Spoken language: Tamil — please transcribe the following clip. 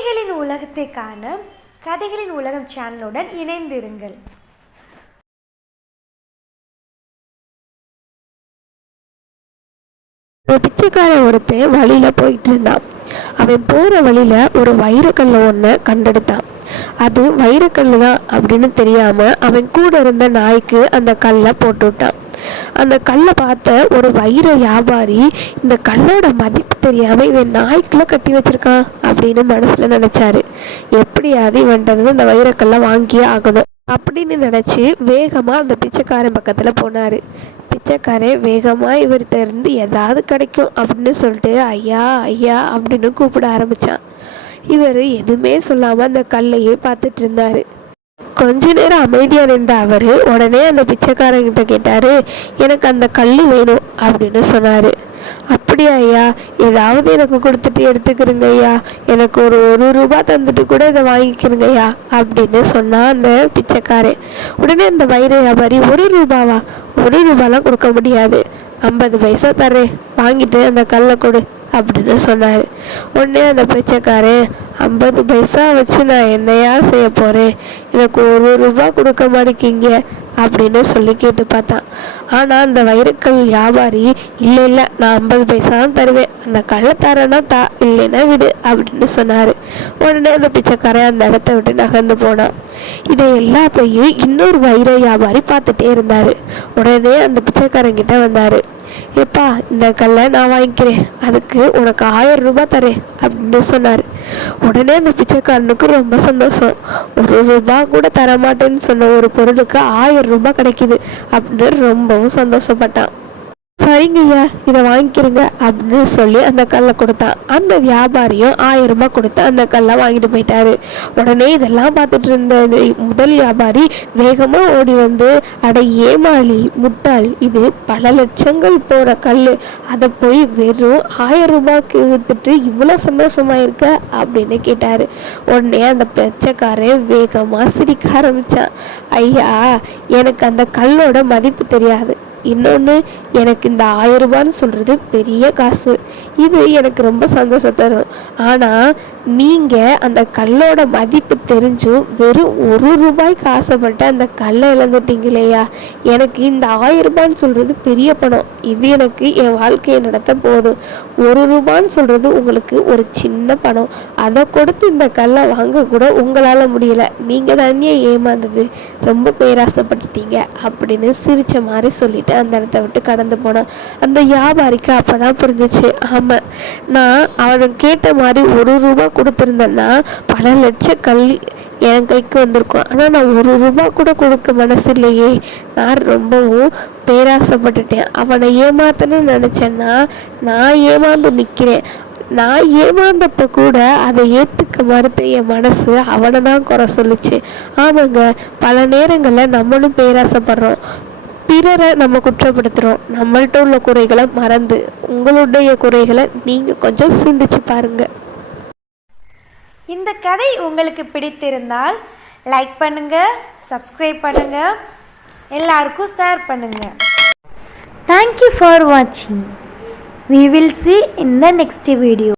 கதைகளின் உலகத்தை காண கதைகளின் உலகம் சேனலுடன் இணைந்திருங்கள். ஒரு பிச்சைக்காரன் ஒருத்தன் வழியில போயிட்டு இருந்தான். அவன் போற வழியில ஒரு வைரக்கல்ல ஒன்று கண்டெடுத்தான். அது வைரக்கல்லு தான் அப்படின்னு தெரியாம அவன் கூட இருந்த நாய்க்கு அந்த கல்லை போட்டு விட்டான். அந்த கல்லை பார்த்த ஒரு வைர வியாபாரி இந்த கல்லோட மதிப்பு தெரியாம இவன் நாய்க்குள்ள கட்டி வச்சிருக்கான் அப்படின்னு மனசுல நினைச்சாரு. எப்படியாவது இவன்ட்டு அந்த வைரக்கல்லை வாங்கியே ஆகணும் அப்படின்னு நினைச்சு வேகமா அந்த பிச்சைக்காரன் பக்கத்துல போனாரு. பிச்சைக்காரன் வேகமா இவர்கிட்ட இருந்து ஏதாவது கிடைக்கும் அப்படின்னு சொல்லிட்டு ஐயா ஐயா அப்படின்னு கூப்பிட ஆரம்பிச்சான். இவர் எதுவுமே சொல்லாம அந்த கல்லையே பார்த்துட்டு இருந்தாரு. கொஞ்ச நேரம் அமைதியா நின்ற அவரு உடனே அந்த பிச்சைக்காரங்கிட்ட கேட்டாரு, எனக்கு அந்த கல் வேணும் அப்படின்னு சொன்னாரு. அப்படியா ஐயா, ஏதாவது எனக்கு கொடுத்துட்டு எடுத்துக்கிறங்க ஐயா, எனக்கு ஒரு ரூபாய் தந்துட்டு கூட இதை வாங்கிக்கிறங்க ஐயா அப்படின்னு சொன்னா அந்த பிச்சைக்காரன். உடனே அந்த வைர வியாபாரி, ஒரு ரூபாவா, ஒரு ரூபாலாம் கொடுக்க முடியாது, 50 பைசா தர்றேன், வாங்கிட்டு அந்த கல்லை கொடு அப்படின்னு சொன்னார். உடனே அந்த பிச்சைக்காரன், 50 பைசா வச்சு நான் என்னையா செய்ய போகிறேன், எனக்கு ஒரு ரூபாய் கொடுக்க மாட்டேங்கிங்க அப்படின்னு சொல்லி கேட்டு பார்த்தான். ஆனால் அந்த வைரக்கல் வியாபாரி, இல்லை இல்லை, நான் 50 பைசா தான் தருவேன், அந்த கல்லை தரேன்னா தா, இல்லைன்னா விடு அப்படின்னு சொன்னார். உடனே அந்த பிச்சைக்காரன் அந்த இடத்த விட்டு நகர்ந்து போனான். இதை எல்லாத்தையும் இன்னொரு வைர வியாபாரி பார்த்துட்டே இருந்தார். உடனே அந்த பிச்சைக்காரங்கிட்ட வந்தார். ஏப்பா, இந்த கல்லை நான் வாங்கிக்கிறேன், அதுக்கு உனக்கு 1000 ரூபாய் தரேன் அப்படின்னு சொன்னார். உடனே அந்த பிச்சைக்காரனுக்கு ரொம்ப சந்தோஷம். ஒரு ரூபாய் கூட தரமாட்டேன்னு சொன்ன ஒரு பொருளுக்கு 1000 ரூபாய் கிடைக்குது அப்படின்னு ரொம்பவும் சந்தோஷப்பட்டான். சரிங்கய்யா, இதை வாங்கிக்கிறங்க அப்படின்னு சொல்லி அந்த கல்லை கொடுத்தான். அந்த வியாபாரியும் 1000 ரூபாய் கொடுத்து அந்த கல்லை வாங்கிட்டு போயிட்டாரு. உடனே இதெல்லாம் பார்த்துட்டு இருந்த முதல் வியாபாரி வேகமா ஓடி வந்து, அட ஏமாளி முட்டாள், இது பல லட்சங்கள் போற கல், அதை போய் வெறும் 1000 ரூபாய்க்கு வித்துட்டு இவ்வளோ சந்தோஷமா இருக்க அப்படின்னு கேட்டாரு. உடனே அந்த பிச்சைக்காரன் வேகமா சிரிக்க ஆரம்பிச்சான். ஐயா, எனக்கு அந்த கல்லோட மதிப்பு தெரியாது, இன்னொன்று, எனக்கு இந்த 1000 ரூபான்னு சொல்கிறது பெரிய காசு, இது எனக்கு ரொம்ப சந்தோஷம் தரும். ஆனால் நீங்கள் அந்த கல்லோட மதிப்பு தெரிஞ்சும் வெறும் 1 ரூபாய்க்கு ஆசைப்பட்டு அந்த கல்லை இழந்துட்டீங்களேயா, எனக்கு இந்த 1000 ரூபான்னு சொல்கிறது பெரிய பணம், இது எனக்கு என் வாழ்க்கையை நடத்த போதும். 1 ரூபான்னு சொல்கிறது உங்களுக்கு ஒரு சின்ன பணம், அதை கொடுத்து இந்த கல்லை வாங்க கூட உங்களால் முடியலை, நீங்கள் தானே ஏமாந்தது, ரொம்ப பேராசைப்பட்டுட்டீங்க அப்படின்னு சிரித்த மாதிரி சொல்லிட்டு அந்த இடத்த விட்டு கடந்து போனான். அந்த வியாபாரிக்கு அப்போ தான் புரிஞ்சிச்சு, ஆமாம், நான் அவனுக்கு கேட்ட மாதிரி 1 ரூபாய் கொடுத்துருந்தேன்னா பல லட்சம் கல் என் கைக்கு வந்திருக்கும். ஆனால் நான் 1 ரூபாய் கூட கொடுக்க மனசு இல்லையே, நான் ரொம்பவும் பேராசைப்பட்டுட்டேன், அவனை ஏமாத்தணும்னு நினச்சேன்னா நான் ஏமாந்து நிற்கிறேன். நான் ஏமாந்தப்ப கூட அதை ஏற்றுக்க மறுத்த என் மனசு அவனை தான் குறை சொல்லிச்சு. ஆமாங்க, பல நேரங்களில் நம்மளும் பேராசைப்படுறோம், பிறரை நம்ம குற்றப்படுத்துகிறோம், நம்மள்கிட்ட உள்ள குறைகளை மறந்து உங்களுடைய குறைகளை நீங்கள் கொஞ்சம் சிந்திச்சு பாருங்க. இந்த கதை உங்களுக்கு பிடித்திருந்தால் லைக் பண்ணுங்கள், சப்ஸ்கிரைப் பண்ணுங்கள், எல்லாருக்கும் ஷேர் பண்ணுங்கள். Thank you for watching. We will see in the next video.